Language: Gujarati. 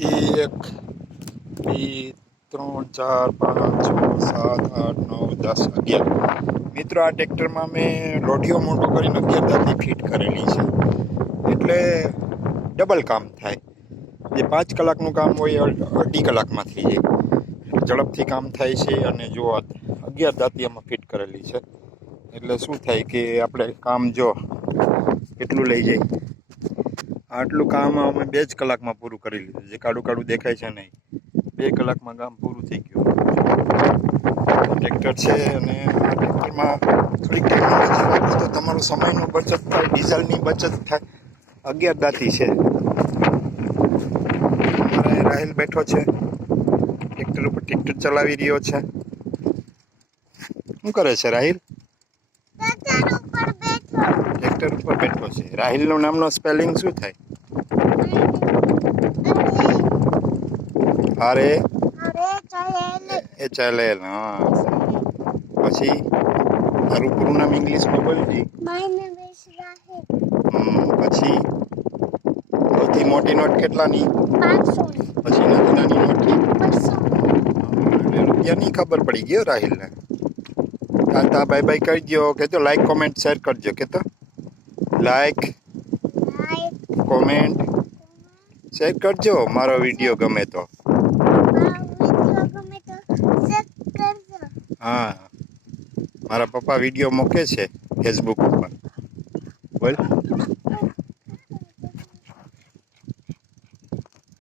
એક બે ત્રણ ચાર પાંચ છ સાત આઠ નવ 10 11 મિત્રો આ ટ્રેક્ટરમાં મેં લોઢીઓ મોટો કરીને 11 દાંતી ફિટ કરેલી છે એટલે ડબલ કામ થાય. જે 5 કલાકનું કામ હોય અડધી કલાકમાં થઈ જાય, ઝડપથી કામ થાય છે. અને જો 11 દાંતી આમાં ફિટ કરેલી છે એટલે શું થાય કે આપણે કામ જો કેટલું લઈ જાય, આટલું કામ અમે 2 જ કલાકમાં પૂરું કરી લીધું. જે કાળું કાળું દેખાય છે નહીં, 2 કલાકમાં કામ પૂરું થઈ ગયું. ટ્રેક્ટર છે અને આ ટ્રેક્ટરમાં થોડીક ટેકનોલોજી વાપરો તો તમારો સમયનો બચત થાય, ડીઝલની બચત થાય. 11 દાંતી છે. અમારે રાહિલ બેઠો છે ટ્રેક્ટર ઉપર, ટ્રેક્ટર ચલાવી રહ્યો છે. શું કરે છે રાહિલ? ટ્રેક્ટર ઉપર બેઠો છે. રાહિલનું નામનો સ્પેલિંગ શું થાય? HLL. હા. પછી તારું પૂરું નામ ઇંગ્લિશમાં બોલજી. પછી સૌથી મોટી નોટ કેટલાની? 500. પછી નાની નાની નોટ 200. રૂપિયાની ખબર પડી ગયો રાહિલને. તા બાય બાય કરી દો. કહેતો લાઈક કોમેન્ટ શેર કરજો. કહેતો લાઈક કોમેન્ટ શેર કરજો. મારો વિડીયો ગમે તો. હા, મારા પપ્પા વિડીયો મૂકે છે ફેસબુક ઉપર. બોલ.